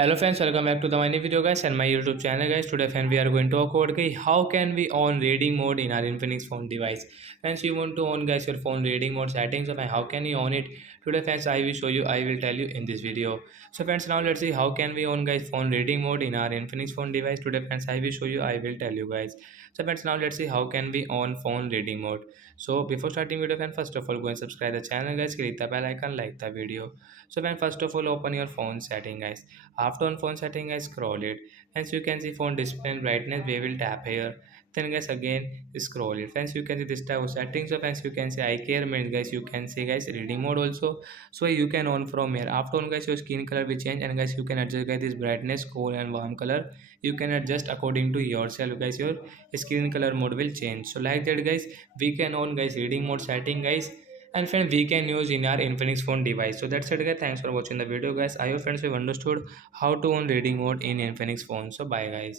Hello friends, welcome back to the my new video guys and my YouTube channel guys. Today friend we are going to talk about how can we on reading mode in our Infinix phone device. Friends, you want to on guys your phone reading mode settings of how can you on it. Today friends I will show you, I will tell you in this video. So friends, now let's see how can we on guys phone reading mode in our Infinix phone device. Today friends I will show you, I will tell you guys. So friends, now let's see how can we on phone reading mode. So before starting video friends, first of all go and subscribe the channel guys, click the bell icon, like the video. So friends, first of all open your phone setting guys. After on phone setting, I scroll it. Hence you can see phone display and brightness. We will tap here. Then guys again scroll it. Hence you can see this type of settings. So hence you can see I care means guys you can see guys reading mode also. So you can on from here. After on guys your skin color will change and guys you can adjust guys this brightness, cool and warm color. You can adjust according to yourself guys. Your screen color mode will change. So like that guys we can on guys reading mode setting guys, and friends we can use in our Infinix phone device. So that's it guys, thanks for watching the video guys. I hope friends have understood how to on reading mode in Infinix phone. So bye guys.